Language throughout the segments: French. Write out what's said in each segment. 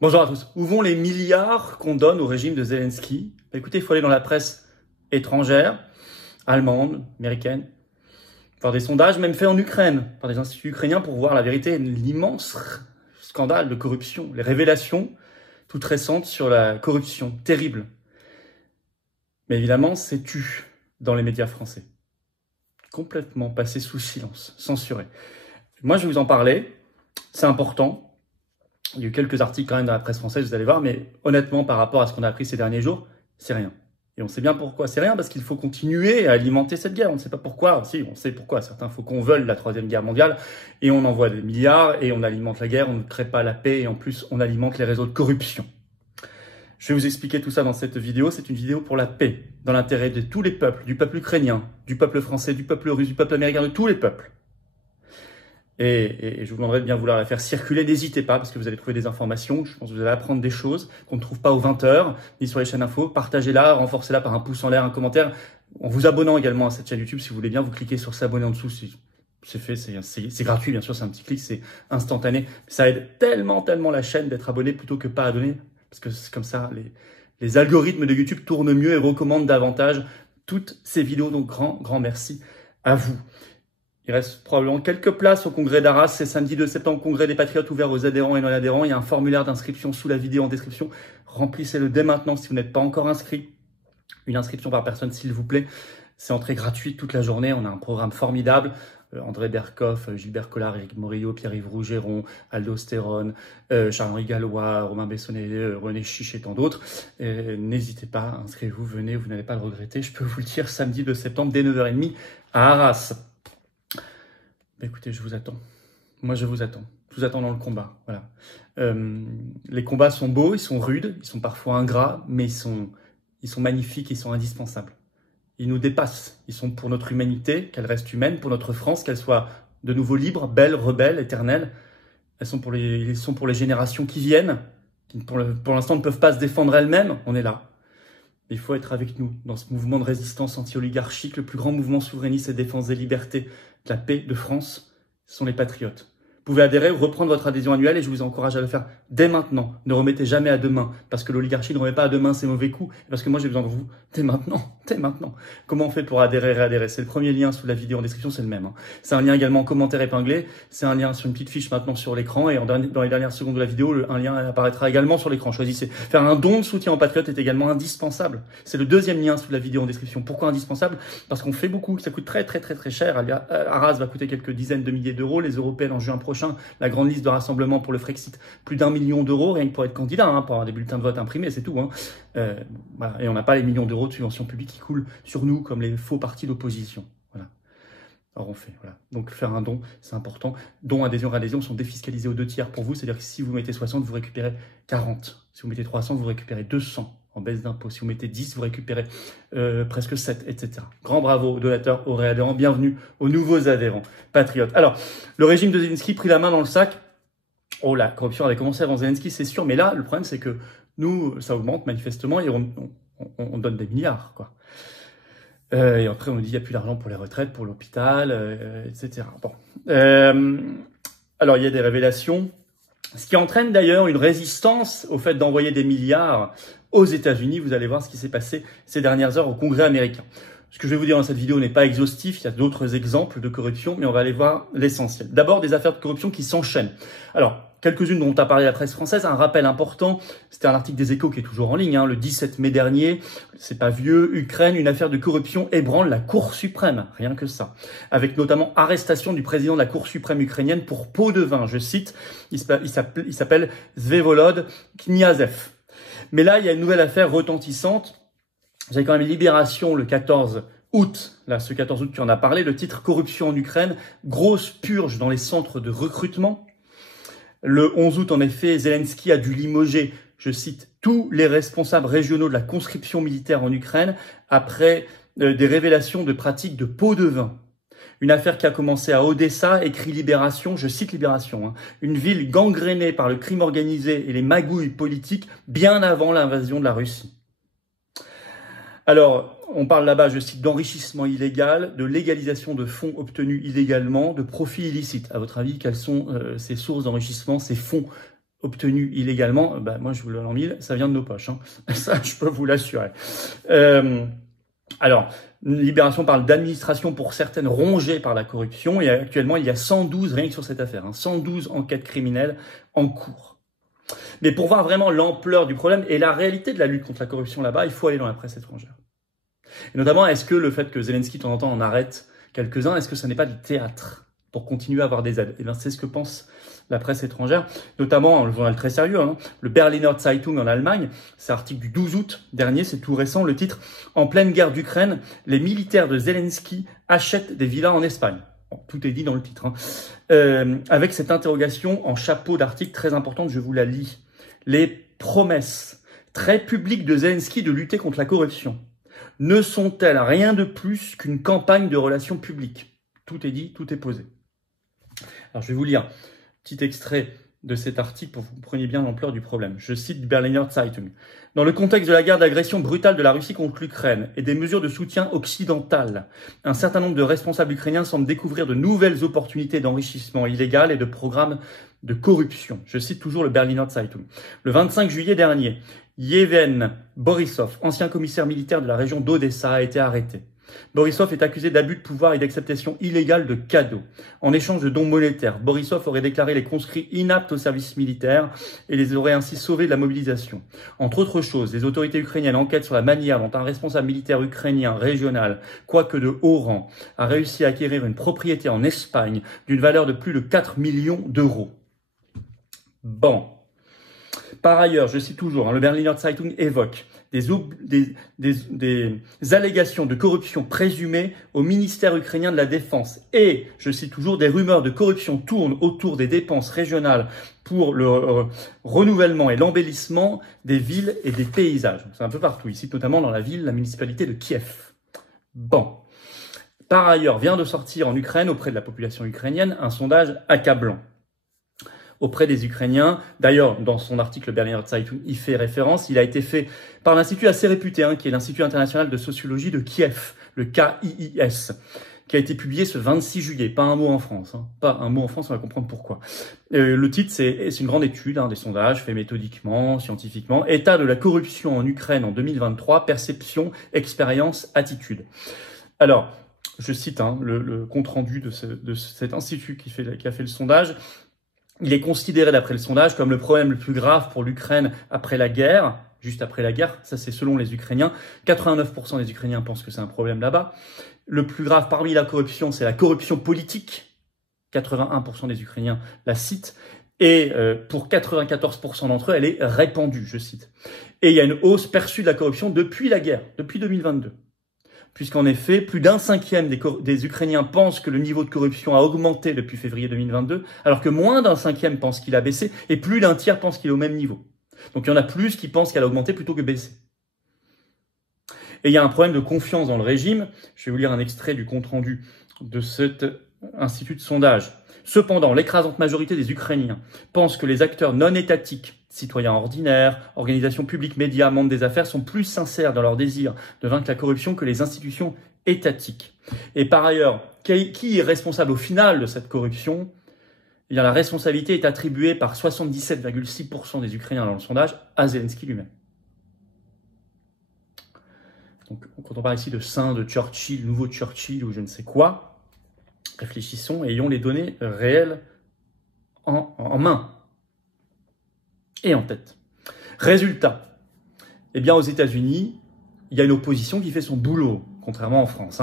Bonjour à tous. Où vont les milliards qu'on donne au régime de Zelensky? Écoutez, il faut aller dans la presse étrangère, allemande, américaine, faire des sondages, même faits en Ukraine, par des instituts ukrainiens pour voir la vérité, l'immense scandale de corruption, les révélations toutes récentes sur la corruption, terrible. Mais évidemment, c'est tu dans les médias français. Complètement passé sous silence, censuré. Moi, je vais vous en parler, c'est important. Il y a eu quelques articles quand même dans la presse française, vous allez voir, mais honnêtement, par rapport à ce qu'on a appris ces derniers jours, c'est rien. Et on sait bien pourquoi. C'est rien parce qu'il faut continuer à alimenter cette guerre. On ne sait pas pourquoi. Si, on sait pourquoi. Certains faut qu'on veuille la troisième guerre mondiale et on envoie des milliards et on alimente la guerre, on ne crée pas la paix et en plus on alimente les réseaux de corruption. Je vais vous expliquer tout ça dans cette vidéo. C'est une vidéo pour la paix, dans l'intérêt de tous les peuples, du peuple ukrainien, du peuple français, du peuple russe, du peuple américain, de tous les peuples. Et je vous demanderai de bien vouloir la faire circuler. N'hésitez pas, parce que vous allez trouver des informations. Je pense que vous allez apprendre des choses qu'on ne trouve pas aux 20h, ni sur les chaînes info. Partagez-la, renforcez-la par un pouce en l'air, un commentaire. En vous abonnant également à cette chaîne YouTube, si vous voulez bien, vous cliquez sur s'abonner en dessous. C'est fait, c'est gratuit, bien sûr, c'est un petit clic, c'est instantané. Ça aide tellement la chaîne d'être abonné plutôt que pas abonné. Parce que c'est comme ça, les algorithmes de YouTube tournent mieux et recommandent davantage toutes ces vidéos. Donc, grand merci à vous. Il reste probablement quelques places au congrès d'Arras. C'est samedi 2 septembre, congrès des Patriotes ouvert aux adhérents et non-adhérents. Il y a un formulaire d'inscription sous la vidéo en description. Remplissez-le dès maintenant si vous n'êtes pas encore inscrit. Une inscription par personne, s'il vous plaît. C'est entrée gratuite toute la journée. On a un programme formidable. André Berkoff, Gilbert Collard, Éric Morillo, Pierre-Yves Rougeron, Aldo Stéron, Charles-Henri Gallois, Romain Bessonnet, René Chiche et tant d'autres. N'hésitez pas, inscrivez-vous, venez, vous n'allez pas le regretter. Je peux vous le dire, samedi 2 septembre, dès 9h30 à Arras. Écoutez, je vous attends. Moi, je vous attends. Je vous attends dans le combat. Voilà. Les combats sont beaux, ils sont rudes, ils sont parfois ingrats, mais ils sont magnifiques, ils sont indispensables. Ils nous dépassent. Ils sont pour notre humanité, qu'elle reste humaine, pour notre France, qu'elle soit de nouveau libre, belle, rebelle, éternelle. Ils sont pour les générations qui viennent, qui pour l'instant ne peuvent pas se défendre elles-mêmes. On est là. Il faut être avec nous dans ce mouvement de résistance anti-oligarchique, le plus grand mouvement souverainiste et défense des libertés, de la paix de France, ce sont les patriotes. Vous pouvez adhérer ou reprendre votre adhésion annuelle et je vous encourage à le faire dès maintenant. Ne remettez jamais à demain, parce que l'oligarchie ne remet pas à demain ses mauvais coups, et parce que moi j'ai besoin de vous dès maintenant, dès maintenant. Comment on fait pour adhérer et réadhérer? C'est le premier lien sous la vidéo en description, c'est le même. C'est un lien également en commentaire épinglé, c'est un lien sur une petite fiche maintenant sur l'écran, et dans les dernières secondes de la vidéo, un lien apparaîtra également sur l'écran. Choisissez. Faire un don de soutien aux patriotes est également indispensable. C'est le deuxième lien sous la vidéo en description. Pourquoi indispensable? Parce qu'on fait beaucoup, ça coûte très cher. Arras va coûter quelques dizaines de milliers d'euros, les européennes en juin prochain, la grande liste de rassemblement pour le Frexit, plus d'1 million d'euros, rien que pour être candidat, pour avoir des bulletins de vote imprimés, c'est tout. Voilà. Et on n'a pas les millions d'euros de subventions publiques qui coulent sur nous comme les faux partis d'opposition. Voilà. Alors on fait, voilà. Donc faire un don, c'est important. Don, adhésion, réadhésion sont défiscalisés aux 2/3 pour vous, c'est-à-dire que si vous mettez 60, vous récupérez 40. Si vous mettez 300, vous récupérez 200 en baisse d'impôt. Si vous mettez 10, vous récupérez presque 7, etc. Grand bravo aux donateurs, aux réadhérents, bienvenue aux nouveaux adhérents patriotes. Alors, le régime de Zelensky prit la main dans le sac. Oh, la corruption avait commencé avant Zelensky, c'est sûr, mais là, le problème, c'est que nous, ça augmente manifestement et on donne des milliards, quoi. Et après, on nous dit qu'il n'y a plus d'argent pour les retraites, pour l'hôpital, etc. Bon. Alors, il y a des révélations, ce qui entraîne d'ailleurs une résistance au fait d'envoyer des milliards aux États-Unis. Vous allez voir ce qui s'est passé ces dernières heures au Congrès américain. Ce que je vais vous dire dans cette vidéo n'est pas exhaustif, il y a d'autres exemples de corruption, mais on va aller voir l'essentiel. D'abord, des affaires de corruption qui s'enchaînent. Alors, quelques-unes dont a parlé la presse française, un rappel important, c'était un article des Échos qui est toujours en ligne, le 17 mai dernier, c'est pas vieux, Ukraine, une affaire de corruption ébranle la Cour suprême, rien que ça. Avec notamment arrestation du président de la Cour suprême ukrainienne pour pot de vin, je cite, il s'appelle Vsevolod Kniazev. Mais là, il y a une nouvelle affaire retentissante. Vous avez quand même Libération le 14 août, là, ce 14 août qui en a parlé, le titre Corruption en Ukraine, grosse purge dans les centres de recrutement. Le 11 août, en effet, Zelensky a dû limoger, je cite, tous les responsables régionaux de la conscription militaire en Ukraine après des révélations de pratiques de pot de vin. Une affaire qui a commencé à Odessa, écrit Libération, je cite Libération, une ville gangrénée par le crime organisé et les magouilles politiques bien avant l'invasion de la Russie. Alors, on parle là-bas, je cite, d'enrichissement illégal, de légalisation de fonds obtenus illégalement, de profits illicites. À votre avis, quelles sont ces sources d'enrichissement, ces fonds obtenus illégalement, moi je vous le donne en mille, ça vient de nos poches. Hein. Ça, je peux vous l'assurer. Alors, Libération parle d'administration pour certaines rongées par la corruption, et actuellement il y a 112, rien que sur cette affaire, 112 enquêtes criminelles en cours. Mais pour voir vraiment l'ampleur du problème et la réalité de la lutte contre la corruption là-bas, il faut aller dans la presse étrangère. Et notamment, est-ce que le fait que Zelensky, de temps en temps, en arrête quelques-uns, est-ce que ça n'est pas du théâtre pour continuer à avoir des aides? Et bien, c'est ce que pense la presse étrangère, notamment le journal très sérieux, le Berliner Zeitung en Allemagne. C'est l'article du 12 août dernier, c'est tout récent, le titre « En pleine guerre d'Ukraine, les militaires de Zelensky achètent des villas en Espagne ». Bon, tout est dit dans le titre. Avec cette interrogation en chapeau d'article très importante, je vous la lis. Les promesses très publiques de Zelensky de lutter contre la corruption ne sont-elles rien de plus qu'une campagne de relations publiques? Tout est dit, tout est posé. Alors je vais vous lire un petit extrait de cet article pour que vous preniez bien l'ampleur du problème. Je cite Berliner Zeitung. Dans le contexte de la guerre d'agression brutale de la Russie contre l'Ukraine et des mesures de soutien occidentales, un certain nombre de responsables ukrainiens semblent découvrir de nouvelles opportunités d'enrichissement illégal et de programmes de corruption. Je cite toujours le Berliner Zeitung. Le 25 juillet dernier, Yevhen Borisov, ancien commissaire militaire de la région d'Odessa, a été arrêté. Borisov est accusé d'abus de pouvoir et d'acceptation illégale de cadeaux. En échange de dons monétaires, Borisov aurait déclaré les conscrits inaptes au service militaire et les aurait ainsi sauvés de la mobilisation. Entre autres choses, les autorités ukrainiennes enquêtent sur la manière dont un responsable militaire ukrainien régional, quoique de haut rang, a réussi à acquérir une propriété en Espagne d'une valeur de plus de 4 millions d'euros. Bon. Par ailleurs, je cite toujours, le Berliner Zeitung évoque des allégations de corruption présumées au ministère ukrainien de la Défense. Et, je cite toujours, des rumeurs de corruption tournent autour des dépenses régionales pour le renouvellement et l'embellissement des villes et des paysages. C'est un peu partout, ici notamment dans la municipalité de Kiev. Bon. Par ailleurs, vient de sortir en Ukraine, auprès de la population ukrainienne, un sondage accablant. Auprès des Ukrainiens. D'ailleurs, dans son article Berliner Zeitung, il fait référence. Il a été fait par l'institut assez réputé, qui est l'Institut international de sociologie de Kiev, le KIIS, qui a été publié ce 26 juillet. Pas un mot en France. Pas un mot en France, on va comprendre pourquoi. Le titre, c'est une grande étude, des sondages faits méthodiquement, scientifiquement. État de la corruption en Ukraine en 2023, perception, expérience, attitude. Alors, je cite le compte-rendu de cet institut qui a fait le sondage. Il est considéré, d'après le sondage, comme le problème le plus grave pour l'Ukraine après la guerre, juste après la guerre. Ça, c'est selon les Ukrainiens. 89% des Ukrainiens pensent que c'est un problème là-bas. Le plus grave parmi la corruption, c'est la corruption politique. 81% des Ukrainiens la citent. Et pour 94% d'entre eux, elle est répandue, je cite. Et il y a une hausse perçue de la corruption depuis la guerre, depuis 2022. Puisqu'en effet, plus d'un cinquième des Ukrainiens pensent que le niveau de corruption a augmenté depuis février 2022, alors que moins d'un cinquième pense qu'il a baissé, et plus d'un tiers pense qu'il est au même niveau. Donc il y en a plus qui pensent qu'elle a augmenté plutôt que baissé. Et il y a un problème de confiance dans le régime. Je vais vous lire un extrait du compte-rendu de cet institut de sondage. Cependant, l'écrasante majorité des Ukrainiens pensent que les acteurs non étatiques, citoyens ordinaires, organisations publiques, médias, membres des affaires, sont plus sincères dans leur désir de vaincre la corruption que les institutions étatiques. Et par ailleurs, qui est responsable au final de cette corruption? Eh bien, la responsabilité est attribuée par 77,6% des Ukrainiens dans le sondage à Zelensky lui-même. Donc, quand on parle ici de saint, de Churchill, nouveau Churchill ou je ne sais quoi, réfléchissons et ayons les données réelles en main et en tête. Résultat, eh bien aux États-Unis, il y a une opposition qui fait son boulot, contrairement en France,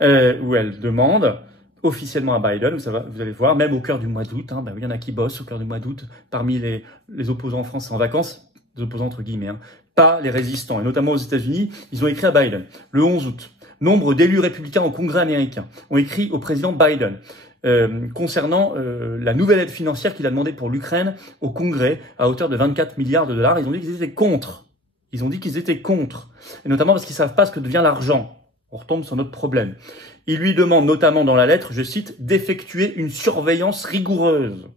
où elle demande officiellement à Biden, vous allez voir, même au cœur du mois d'août, il y en a qui bossent au cœur du mois d'août, parmi les opposants en France, c'est en vacances, les opposants entre guillemets, pas les résistants, et notamment aux États-Unis, ils ont écrit à Biden, le 11 août. Nombre d'élus républicains au Congrès américain ont écrit au président Biden concernant la nouvelle aide financière qu'il a demandée pour l'Ukraine au Congrès à hauteur de 24 milliards de dollars. Ils ont dit qu'ils étaient contre. Et notamment parce qu'ils ne savent pas ce que devient l'argent. On retombe sur notre problème. Ils lui demandent notamment dans la lettre, je cite, d'effectuer une surveillance rigoureuse.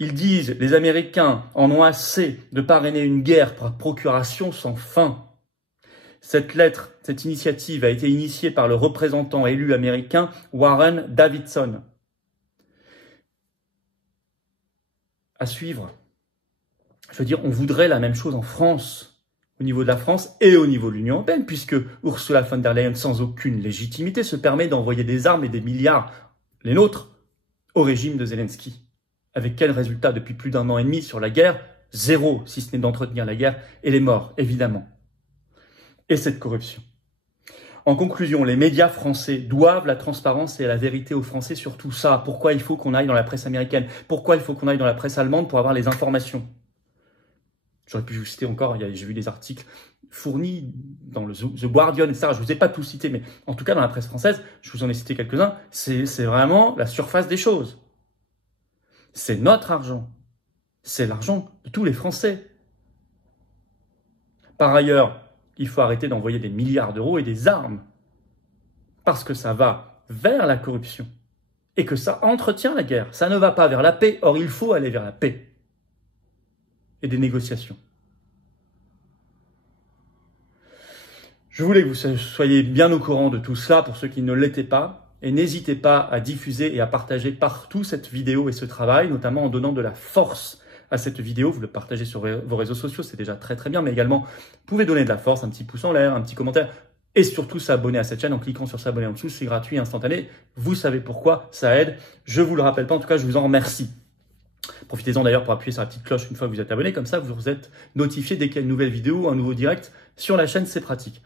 Ils disent, les Américains en ont assez de parrainer une guerre par procuration sans fin. Cette initiative a été initiée par le représentant élu américain Warren Davidson. à suivre. Je veux dire, on voudrait la même chose en France, au niveau de la France et au niveau de l'Union européenne, puisque Ursula von der Leyen, sans aucune légitimité, se permet d'envoyer des armes et des milliards, les nôtres, au régime de Zelensky. Avec quel résultat depuis plus d'1 an et demi sur la guerre? Zéro, si ce n'est d'entretenir la guerre et les morts, évidemment. Et cette corruption. En conclusion, les médias français doivent la transparence et la vérité aux Français sur tout ça. Pourquoi il faut qu'on aille dans la presse américaine? Pourquoi il faut qu'on aille dans la presse allemande pour avoir les informations? J'aurais pu vous citer encore, j'ai vu des articles fournis dans le The Guardian, etc. Je ne vous ai pas tous cités, mais en tout cas dans la presse française, je vous en ai cité quelques-uns. C'est vraiment la surface des choses. C'est notre argent. C'est l'argent de tous les Français. Par ailleurs, il faut arrêter d'envoyer des milliards d'euros et des armes. Parce que ça va vers la corruption. Et que ça entretient la guerre. Ça ne va pas vers la paix. Or, il faut aller vers la paix. Et des négociations. Je voulais que vous soyez bien au courant de tout cela pour ceux qui ne l'étaient pas. Et n'hésitez pas à diffuser et à partager partout cette vidéo et ce travail, notamment en donnant de la force à cette vidéo. Vous le partagez sur vos réseaux sociaux, c'est déjà très très bien, mais également, vous pouvez donner de la force, un petit pouce en l'air, un petit commentaire, et surtout s'abonner à cette chaîne en cliquant sur s'abonner en dessous. C'est gratuit, instantané. Vous savez pourquoi, ça aide. Je vous le rappelle pas, en tout cas, je vous en remercie. Profitez-en d'ailleurs pour appuyer sur la petite cloche une fois que vous êtes abonné, comme ça vous êtes notifié dès qu'il y a une nouvelle vidéo, un nouveau direct sur la chaîne, c'est pratique.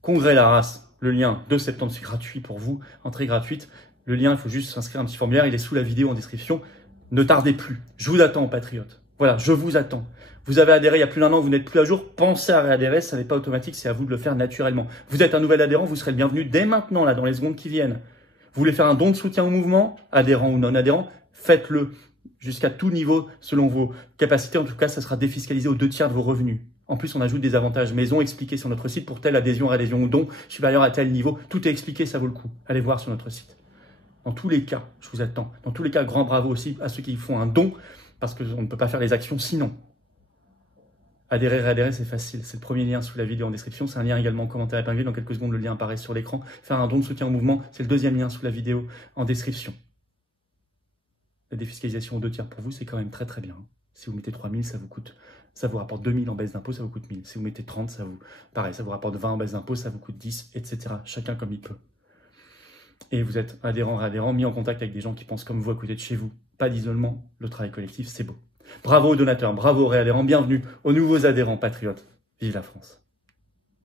Congrès la race, le lien 2 septembre, c'est gratuit pour vous, entrée gratuite. Le lien, il faut juste s'inscrire un petit formulaire, il est sous la vidéo en description. Ne tardez plus, je vous attends, patriotes. Voilà, je vous attends. Vous avez adhéré il y a plus d'1 an, vous n'êtes plus à jour, pensez à réadhérer, ça n'est pas automatique, c'est à vous de le faire naturellement. Vous êtes un nouvel adhérent, vous serez le bienvenu dès maintenant, là, dans les secondes qui viennent. Vous voulez faire un don de soutien au mouvement, adhérent ou non adhérent, faites-le jusqu'à tout niveau selon vos capacités. En tout cas, ça sera défiscalisé aux 2/3 de vos revenus. En plus, on ajoute des avantages maison expliqués sur notre site pour telle adhésion, réadhésion ou don supérieur à tel niveau. Tout est expliqué, ça vaut le coup. Allez voir sur notre site. Dans tous les cas, je vous attends. Dans tous les cas, grand bravo aussi à ceux qui font un don, parce qu'on ne peut pas faire les actions sinon. Adhérer, réadhérer, c'est facile. C'est le premier lien sous la vidéo en description. C'est un lien également en commentaire épinglé. Dans quelques secondes, le lien apparaît sur l'écran. Faire un don de soutien au mouvement, c'est le deuxième lien sous la vidéo en description. La défiscalisation aux 2/3 pour vous, c'est quand même très très bien. Si vous mettez 3 000, ça vous rapporte 2 000 en baisse d'impôt, ça vous coûte 1 000. Si vous mettez 30, ça vous rapporte 20 en baisse d'impôt, ça vous coûte 10, etc. Chacun comme il peut. Et vous êtes adhérent, réadhérent, mis en contact avec des gens qui pensent comme vous à côté de chez vous. Pas d'isolement, le travail collectif, c'est beau. Bravo aux donateurs, bravo aux réadhérents, bienvenue aux nouveaux adhérents patriotes. Vive la France!